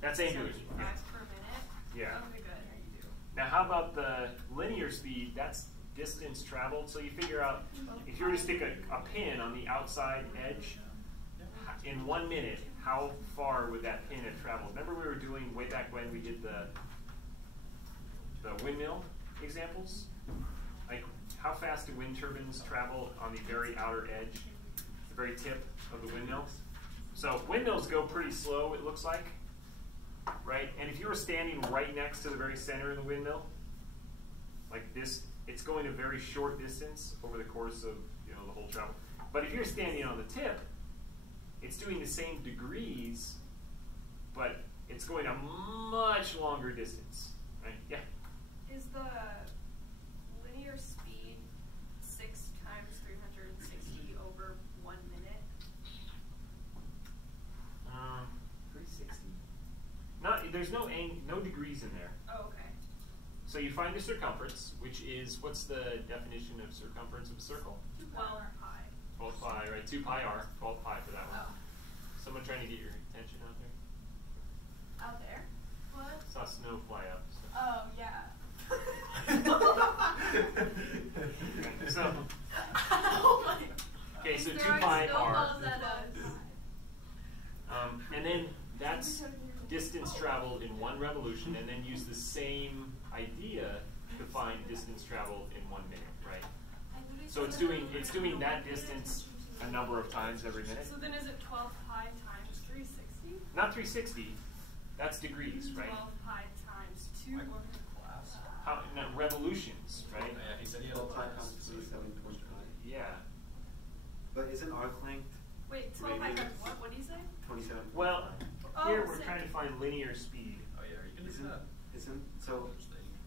That's angular. per minute? Yeah. Okay, good. Now, how about the linear speed? That's distance traveled. So you figure out if you were to stick a pin on the outside edge in 1 minute, how far would that pin have traveled? Remember we were doing way back when we did the windmill examples? Like how fast do wind turbines travel on the very outer edge, the very tip of the windmill? So windmills go pretty slow, it looks like, right? And if you were standing right next to the very center of the windmill, like this, it's going a very short distance over the course of the whole travel. But if you're standing on the tip, it's doing the same degrees, but it's going a much longer distance, right? Yeah. Is the linear speed 6 times 360 over 1 minute? 360. There's no degrees in there. Oh, okay. So you find the circumference, which is, what's the definition of circumference of a circle? 12 pi. 12 pi, right? 2 pi r, 12 pi for that one. Oh. Someone trying to get your attention out there? Out there? What? Saw snow fly up. So. Oh, yeah. So, Oh my. okay, so 2 Throwing pi r. snowballs at us. And then that's distance traveled in 1 revolution, and then use the same idea to find distance traveled in 1 minute, right? So it's doing that distance a number of times every minute. So then is it 12 pi times 360? Not 360. That's degrees, right? 12 pi times 2. No, revolutions, right? Yeah, he said he had a Pi class. comes to 27.5. Yeah. But isn't arc length Wait, 12 pi times what? What do you say? 27.5? Well, Oh, here we're sick. trying to find linear speed. Oh yeah, are you gonna do Isn't that? so?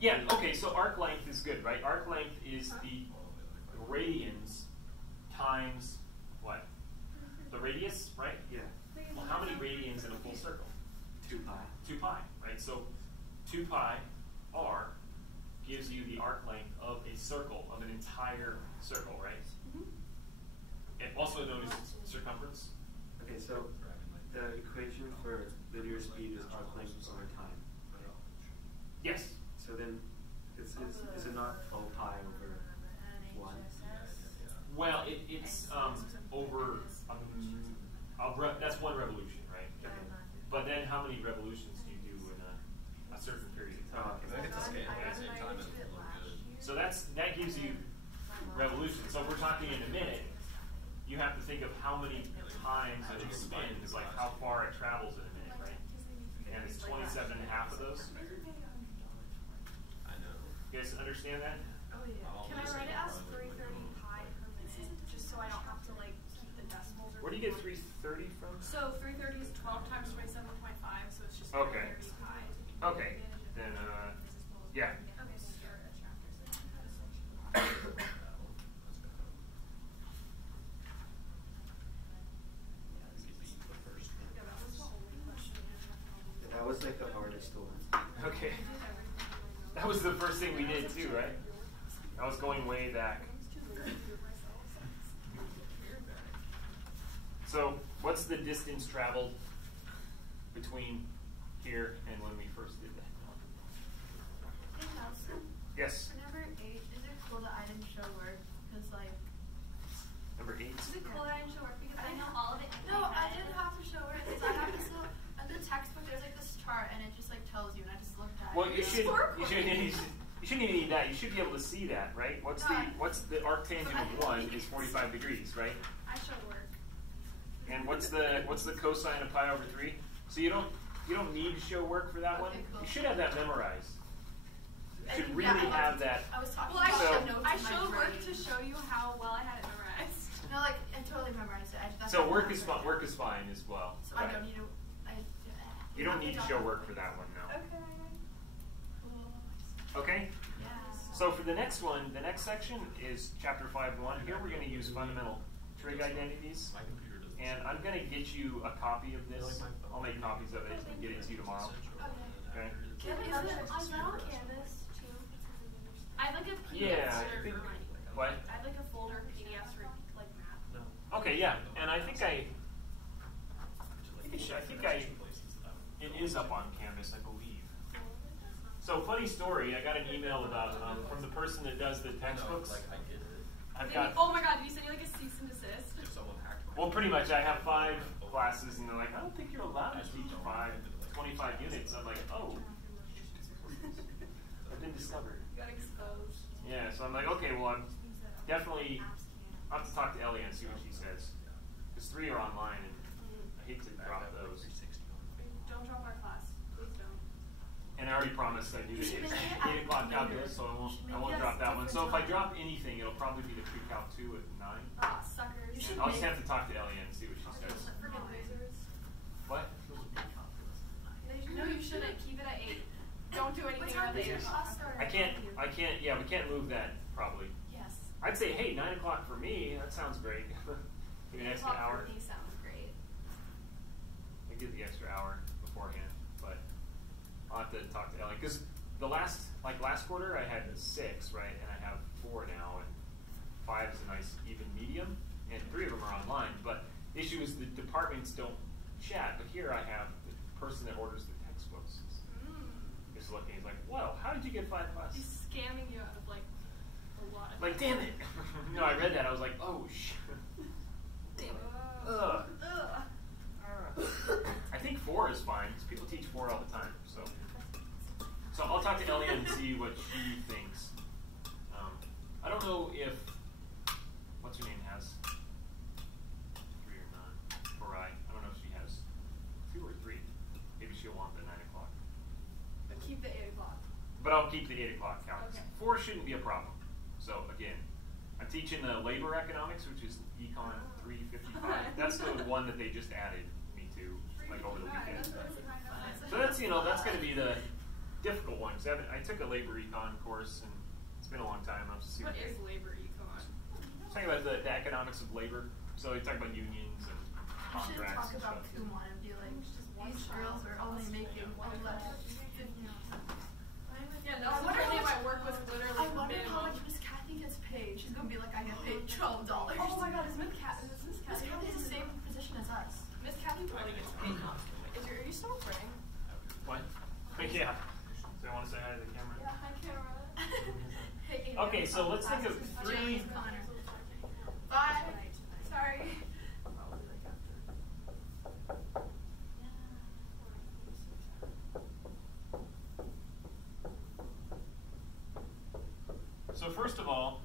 Yeah, okay, so arc length is good, right? Arc length is the radians times what? The radius, right? Yeah, Well, how many radians in a full circle? 2 pi. 2 pi, right? So 2 pi r gives you the arc length of a circle, of an entire circle, right? And also known as circumference. Okay, so the equation for linear speed is arc length over time, right? Yes. So then, is it not 12 pi over 1? Well, it's over, that's 1 revolution, right? Okay. But then how many revolutions do you do in a certain period of time? If I get the scale at the same time, it'll look good. So that gives you revolutions. So if we're talking in a minute, you have to think of how many times that it spins, like how far it travels in a minute, right? And it's 27 and a half of those. I know. You guys understand that? Oh, yeah. Can I write it as 330 pi per minute, just so I don't have to like keep the decimals? Where do you get 330 from? So 330 is 12 times 27.5, so it's just Okay. 330 pi. Okay. Then, yeah. Okay, so That was like the hardest one. Okay. That was the first thing we did too, right? I was going way back. So, what's the distance traveled between here and when we first did that? Hey, Nelson. Yes. For number 8, is it cool that I didn't show work? Because, like, Number 8. is it cool that I didn't show work? Because I know all of it. No, I didn't have to show work. Because I have to still, in the textbook, there's like this chart, and it just like tells you, and I just looked at Well, it. you shouldn't even need that. You should be able to see that, right? What's the arctangent of 1 is 45 degrees, right? I showed work. And what's the cosine of pi over 3? So you don't need to show work for that one. Okay, cool. You should have that memorized. You should Yeah, really have that. I was talking Well, I about So- notes I in my showed work brain. to show you how well I had it memorized. No, like, I totally memorized it. That's So why I work didn't is have fine. it. Work is fine as well. So Right. I don't need to. You don't need to show work for that one now. Okay. Okay. Yes. So for the next one, the next section is chapter 5.1. Here we're going to use fundamental trig identities. My computer doesn't. And I'm going to get you a copy of this. I'll make copies of it and get it to you tomorrow. Okay. Is that on Canvas too? I have like a PDF Yeah, I folder think- for my. What? I have like a folder of PDFs for like math. Okay, yeah. And I think is up on Canvas, I believe. So funny story, I got an email about from the person that does the textbooks. Like I get it. I've got, oh my god, did you send you like a cease and desist? If someone hacked my well, pretty much I have 5 classes and they're like, I don't think you're allowed to teach 25 units. I'm like, oh, I've been discovered. You got exposed. Yeah, so I'm like, okay, well, I'm definitely, I'll have to talk to Ellie and see what she says. Because 3 are online and I hate to drop those. Don't drop our class. Please don't. And I already promised I'd do the 8 o'clock calculus, so I won't drop that one. So if I drop anything, it'll probably be the pre-calc 2 at 9. Ah, suckers. And I'll just have to talk to Ellie and see what she says. Freaking losers. What? No, you shouldn't. Keep it at 8. Don't do anything around 8 o'clock. I can't, yeah, we can't move that, probably. Yes. I'd say, hey, 9 o'clock for me, that sounds great. Give me an extra hour. For me sounds great. I did the extra hour beforehand, but I'll have to talk to Ellie. Because the last quarter, I had 6, right? And I have 4 now, and 5 is a nice even medium, and 3 of them are online. But the issue is the departments don't chat, but here I have the person that orders the textbooks is looking, he's like, whoa, how did you get 5 classes? He's scamming you out of like a lot of Like, damn it. No, I read that, I was like, oh, shit. Damn it. Ugh. Ugh. I think 4 is fine, because people teach 4 all the time, so. So I'll talk to Ellie and see what she thinks. I don't know if, what's her name has 3 or 9, or I don't know if she has 2 or 3. Maybe she'll want the 9 o'clock. But keep the 8 o'clock. But I'll keep the 8 o'clock calculus. Okay. 4 shouldn't be a problem. So again, I'm teaching the labor economics, which is Econ 355. That's the one that they just added me to, like over the weekend. So that's, that's going to be the difficult one. Cause I took a labor econ course, and it's been a long time. I'll just see What is labor econ? talking about the economics of labor. So they talk about unions and We should contracts talk and about stuff. Kumon and be like, these girls are only making 11. Yeah, Nelson told me my work was literally I wonder how minimum. much Miss Kathy gets paid. She's gonna be like, I get paid $12. Oh my god, is Miss Kathy? Miss Kathy has the same position as us. Miss Kathy probably gets paid. Are you still recording? What? Yeah. So I want to say hi to the camera. Yeah, hi camera. Hey, Amy, Okay, so let's think of 3. James Connor. Bye. Sorry. So first of all,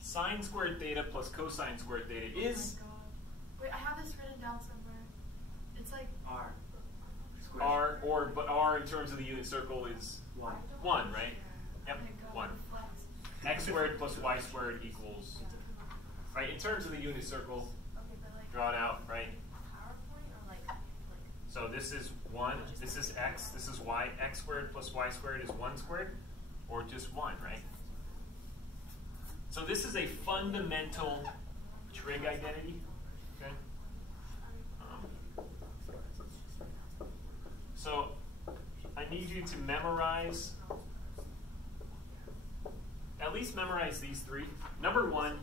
sine squared theta plus cosine squared theta is Oh my god. Wait, I have this written down somewhere. It's like R. Square. R, but R in terms of the unit circle is 1. 1, right? Yep, oh my god, 1. reflex. X squared plus Y squared equals, right? In terms of the unit circle, Okay, but like draw it out, right? PowerPoint or like So this is 1, this is X, this is Y. X squared plus Y squared is 1 squared, or just 1, right? So this is a fundamental trig identity, okay? So I need you to memorize, at least memorize these 3. Number 1,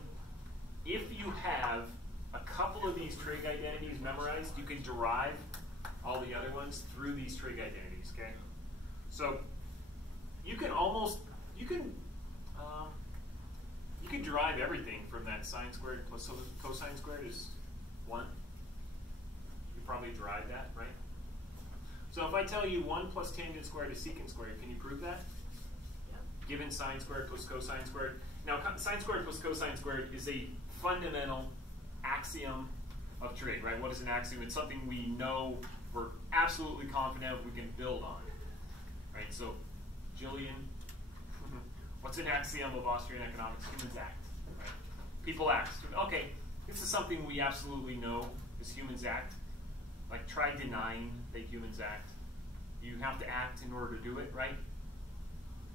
if you have a couple of these trig identities memorized, you can derive all the other ones through these trig identities, okay? So you can derive everything from that sine squared plus cosine squared is 1. You probably derive that, right? So if I tell you 1 plus tangent squared is secant squared, can you prove that? Yep. Given sine squared plus cosine squared. Now, sine squared plus cosine squared is a fundamental axiom of trig, right? What is an axiom? It's something we know, we're absolutely confident we can build on, right? So, Jillian, what's an axiom of Austrian economics? Humans act, right? People act. Okay, this is something we absolutely know is humans act. Like, try denying that humans act. You have to act in order to do it, right?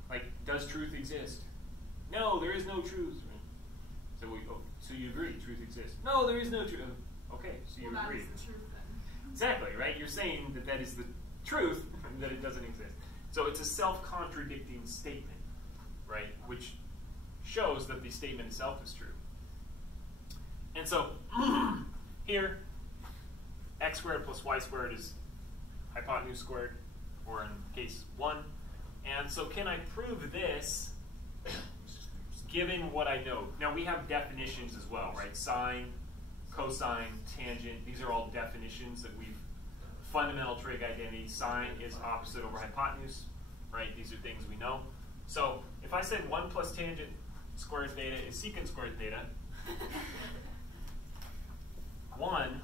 Like, does truth exist? No, there is no truth. So you agree, truth exists. No, there is no truth. Okay, so you agree. That is the truth then. Exactly, right? You're saying that that is the truth, and that it doesn't exist. So it's a self-contradicting statement, right? Which shows that the statement itself is true. And so, here, x squared plus y squared is hypotenuse squared, or in case 1. And so can I prove this given what I know? Now we have definitions as well, right? Sine, cosine, tangent, these are all definitions that we've, fundamental trig identity. Sine is opposite over hypotenuse, right? These are things we know. So if I said 1 plus tangent squared theta is secant squared theta, 1,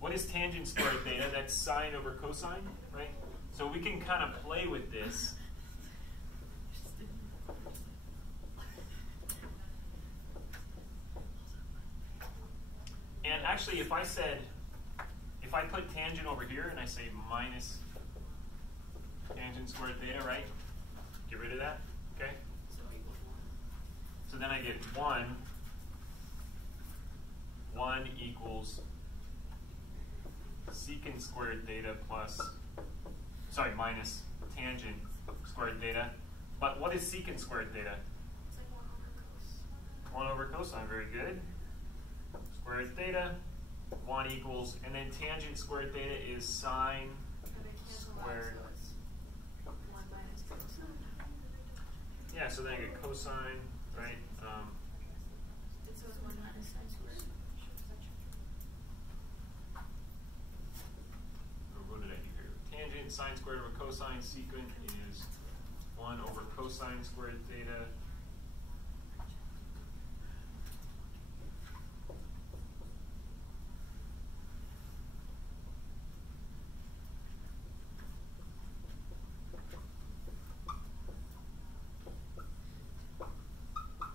what is tangent squared theta? That's sine over cosine, right? So we can kind of play with this. And actually, if I put tangent over here and I say minus tangent squared theta, right? Get rid of that, okay? So then I get 1 equals secant squared theta minus tangent squared theta. But what is secant squared theta? It's like 1 over cosine, very good. Squared theta, 1 equals, and then tangent squared theta is sine squared. Yeah, so then I get cosine, right? It's 1 minus sine squared. What did I do here? Tangent sine squared over cosine, secant is 1 over cosine squared theta.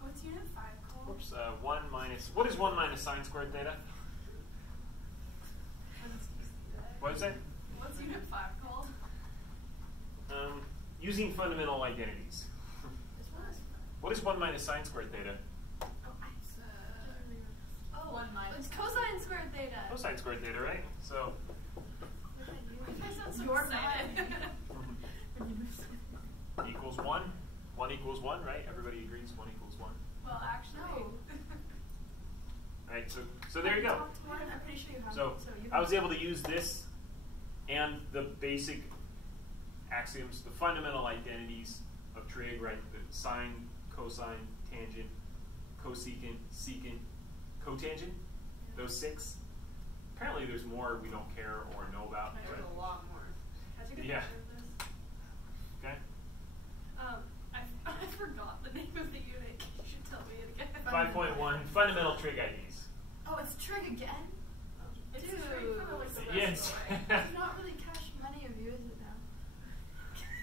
What's unit 5 called? Whoops, 1 minus, what is 1 minus sine squared theta? What is that? What's unit 5 called? Using fundamental identities. What is 1 minus sine squared theta? Oh, 1 minus. it's cosine squared theta. Cosine squared theta, right? So You guys sound so You're excited. equals 1. 1 equals 1, right? Everybody agrees 1 equals 1. Well, actually. Right, so there you go. I'm pretty sure you have So it. I was able to use this and the basic axioms, the fundamental identities of trig, right? The sine, cosine, tangent, cosecant, secant, cotangent, those 6. Apparently there's more we don't care or know about. There's But a lot more. How'd you get Yeah. a picture of this? okay. I forgot the name of the unit. You should tell me it again. 5.1, fundamental trig IDs. Oh, it's trig again? It's Dude. straight from like the rest Yes. of the way. It's not really cash money of you, is it now?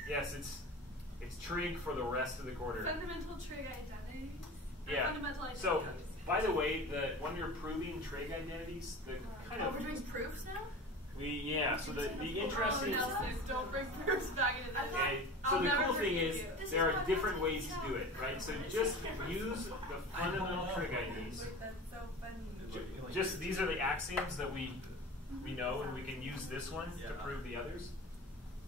Yes, it's trig for the rest of the quarter. Fundamental trig identities. Yeah. Fundamental identities. So, by the way, when you're proving trig identities, the kind Oh, of we're doing proofs now? so the interesting. Oh, Nelson, don't bring proofs back into this. Okay, I'll so the never cool thing forgive is you. This there is are what different I ways to tell. do it, right? So just use the fundamental trig IDs. Wait, that's so funny. Just these are the axioms that we know, and we can use this one to prove the others,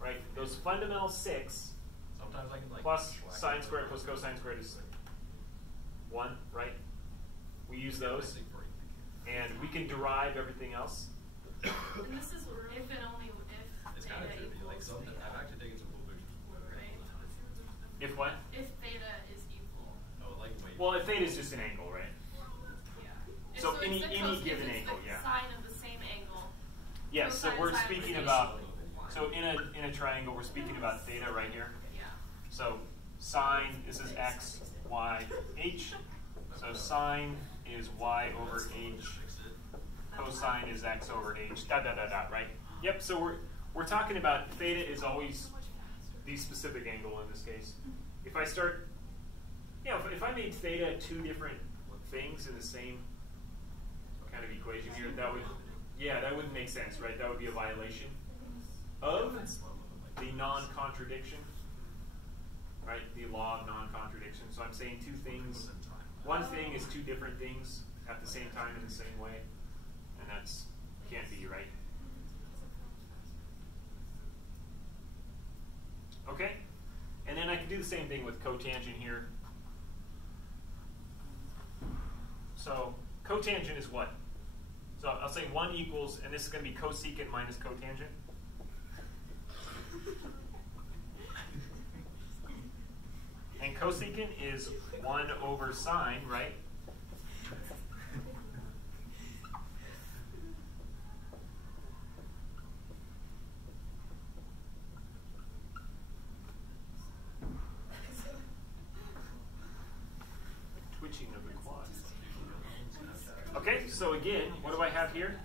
right? Those fundamental 6 Sometimes I can like plus whack sine it squared over. plus cosine squared is 1, right? We use those, and we can derive everything else. And this is if and only if It's kind of theta trippy. Like equals something, theta, I've actually taken some cool pictures before. right? If what? If theta is equal. Oh, like wait. Well, if theta is just an angle, right? Yeah. If So it's any the cos- given if it's angle, the yeah. sine of the same angle. Yes. So Cosine we're sine speaking is about. equal. So in a triangle, we're speaking about theta right here. Yeah. So sine, this is x, y, h. So sine is y over h. Cosine is x over h. Dot dot dot dot. Right. Yep. So we're talking about theta is always the specific angle in this case. If I start, if I made theta 2 different things in the same kind of equation here, that wouldn't make sense, right? That would be a violation of the non-contradiction, right? The law of non-contradiction. So I'm saying 2 things. One thing is 2 different things at the same time in the same way, and that's can't be, right? Okay, and then I can do the same thing with cotangent here. So cotangent is what? So I'll say 1 equals, and this is going to be cosecant minus cotangent. And cosecant is 1 over sine, right? Twitching of the quads. Okay, so again, what do I have here?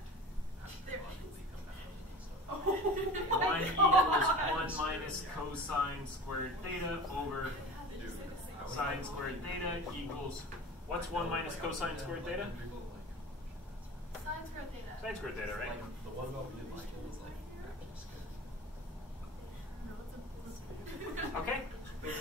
1 equals 1 minus cosine squared theta over sine squared theta equals, what's 1 minus cosine squared theta? Sine squared theta. Sine squared theta, right? The one about we didn't like was like No, Okay, Wait,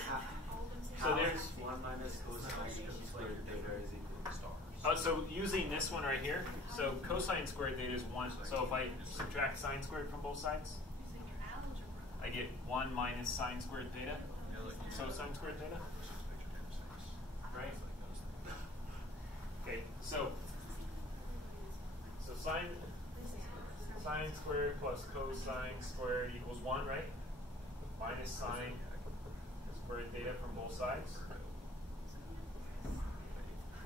so how there's, 1 minus cosine squared theta is equal to stars. so using this one right here, so cosine squared theta is 1, so if I subtract sine squared from both sides, using your algebra. I get 1 minus sine squared theta, so sine squared theta, right? Okay, so sine squared plus cosine squared equals 1, right? Minus sine squared theta from both sides.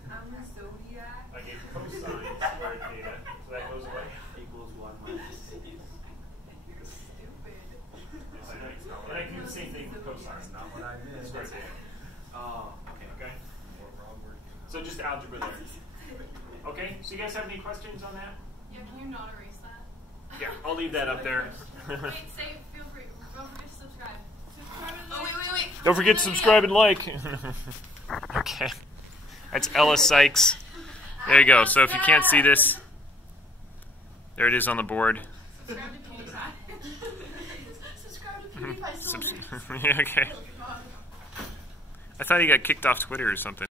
I'm a zodiac. I get cosine squared theta, so that goes away. Equals 1 minus. Stupid. And I can do the same thing with cosine. That's not what I did. Squared theta. Oh, okay. Okay? Wrong word. So just algebra there. Okay, so you guys have any questions on that? Yeah, can you not erase that? Yeah, I'll leave that up there. Wait, say, feel free. Don't forget to subscribe. Oh, wait. Don't forget to subscribe and like. Okay. That's Ella Sykes. There you go. So if you can't see this, there it is on the board. Subscribe to PewDiePie. Subscribe to PewDiePie. Yeah, okay. I thought he got kicked off Twitter or something.